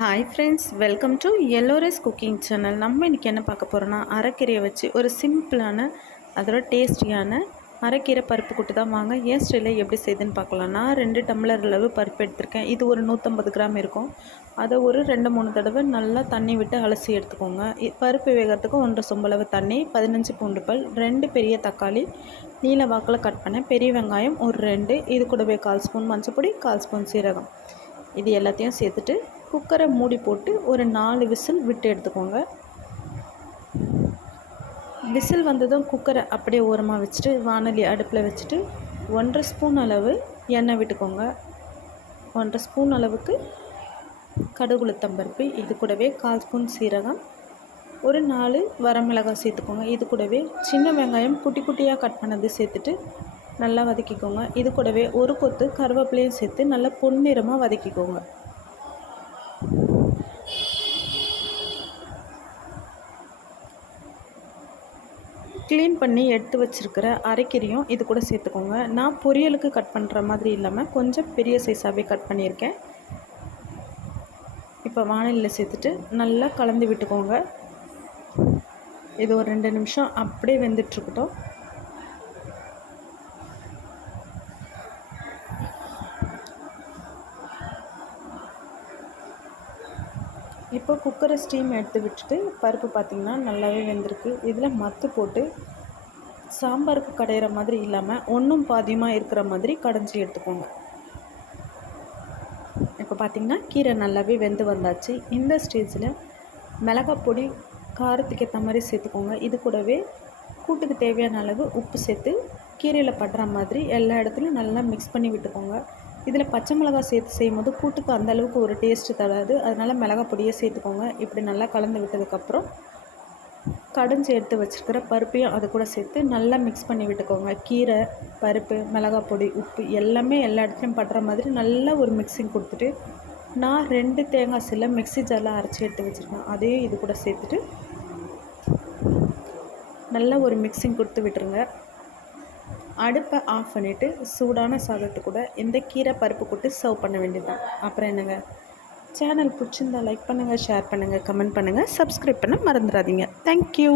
Hi friends welcome to Ellora's cooking channel நம்ம இன்றைக்கி என்ன பார்க்க போகிறோன்னா அரைக்கீரையை வச்சு ஒரு சிம்பிளான அதோட டேஸ்டியான அரைக்கீரை பருப்பு கூட்டு தான் வாங்க. ஏன் ஸ்டைலில் எப்படி செய்யுதுன்னு பார்க்கலாம். நான் ரெண்டு டம்ளர் அளவு பருப்பு எடுத்திருக்கேன். இது ஒரு நூற்றம்பது கிராம் இருக்கும். அதை ஒரு ரெண்டு மூணு தடவை நல்லா தண்ணி விட்டு அலசி எடுத்துக்கோங்க. பருப்பு வேகிறதுக்கு ஒன்றரை சொம்பளவு தண்ணி பதினஞ்சு பூண்டு பல் ரெண்டு பெரிய தக்காளி நீல வாக்கில் கட் பண்ணேன். பெரிய வெங்காயம் ஒரு ரெண்டு இது கூடவே கால் ஸ்பூன் மஞ்சப்பொடி கால் ஸ்பூன் சீரகம். இது எல்லாத்தையும் சேர்த்துட்டு குக்கரை மூடி போட்டு ஒரு நாலு விசில் விட்டு எடுத்துக்கோங்க. விசில் வந்ததும் குக்கரை அப்படியே ஓரமாக வச்சுட்டு வானொலி அடுப்பில் வச்சுட்டு ஒன்றரை ஸ்பூன் அளவு எண்ணெய் விட்டுக்கோங்க. ஒன்றரை ஸ்பூன் அளவுக்கு கடுகுளுத்தம்பருப்பு இது கூடவே கால் ஸ்பூன் சீரகம் ஒரு நாலு வரமிளகாய் சேர்த்துக்கோங்க. இது கூடவே சின்ன வெங்காயம் குட்டி குட்டியாக கட் பண்ணது சேர்த்துட்டு நல்லா வதக்கிக்கோங்க. இது கூடவே ஒரு கொத்து கருவேப்பிலையும் சேர்த்து நல்லா பொன்னிறமாக வதக்கிக்கோங்க. க்ளீன் பண்ணி எடுத்து வச்சுருக்கிற அரைக்கீரையும் இது கூட சேர்த்துக்கோங்க. நான் பொரியலுக்கு கட் பண்ணுற மாதிரி இல்லாமல் கொஞ்சம் பெரிய சைஸாகவே கட் பண்ணியிருக்கேன். இப்போ வானிலையில் சேர்த்துட்டு நல்லா கலந்து விட்டுக்கோங்க. இது ஒரு ரெண்டு நிமிஷம் அப்படியே வெந்துட்டுருக்கட்டும் இப்போ குக்கரை ஸ்டீம் எடுத்து விட்டுட்டு பருப்பு பார்த்திங்கன்னா நல்லாவே வெந்திருக்கு. இதில் மத்து போட்டு சாம்பாருக்கு கடையிற மாதிரி இல்லாமல் ஒன்றும் பாதியமாக இருக்கிற மாதிரி கடைஞ்சி எடுத்துக்கோங்க. இப்போ பார்த்திங்கன்னா கீரை நல்லாவே வெந்து வந்தாச்சு. இந்த ஸ்டேஜில் மிளகாய் பொடி காரத்துக்கு ஏற்ற மாதிரி சேர்த்துக்கோங்க. இது கூடவே கூட்டுக்கு தேவையான அளவு உப்பு சேர்த்து கீரையில் படுற மாதிரி எல்லா இடத்துலையும் நல்லா மிக்ஸ் பண்ணி விட்டுக்கோங்க. இதில் பச்சை மிளகாய் சேர்த்து செய்யும்போது கூட்டுக்கு அந்த அளவுக்கு ஒரு டேஸ்ட்டு தராது. அதனால் மிளகா பொடியை சேர்த்துக்கோங்க. இப்படி நல்லா கலந்து விட்டதுக்கப்புறம் கடைஞ்சி எடுத்து வச்சுருக்கிற பருப்பையும் அது கூட சேர்த்து நல்லா மிக்ஸ் பண்ணி விட்டுக்கோங்க. கீரை பருப்பு மிளகாய் பொடி உப்பு எல்லாமே எல்லா இடத்துலையும் படுற மாதிரி நல்லா ஒரு மிக்சிங் கொடுத்துட்டு நான் ரெண்டு தேங்காய் சில்ல மிக்ஸி ஜாரில் அரைச்சி எடுத்து வச்சுருக்கேன். அதையும் இது கூட சேர்த்துட்டு நல்லா ஒரு மிக்சிங் கொடுத்து விட்டுருங்க. அடுப்பை ஆஃப் பண்ணிவிட்டு சூடான சாதத்து கூட இந்த கீரை பருப்பு போட்டு சர்வ் பண்ண வேண்டியதுதான். அப்புறம் என்னங்க? சேனல் பிடிச்சிருந்தா லைக் பண்ணுங்கள் ஷேர் பண்ணுங்கள் கமெண்ட் பண்ணுங்கள் சப்ஸ்கிரைப் பண்ண மறந்துடாதீங்க. தேங்க்யூ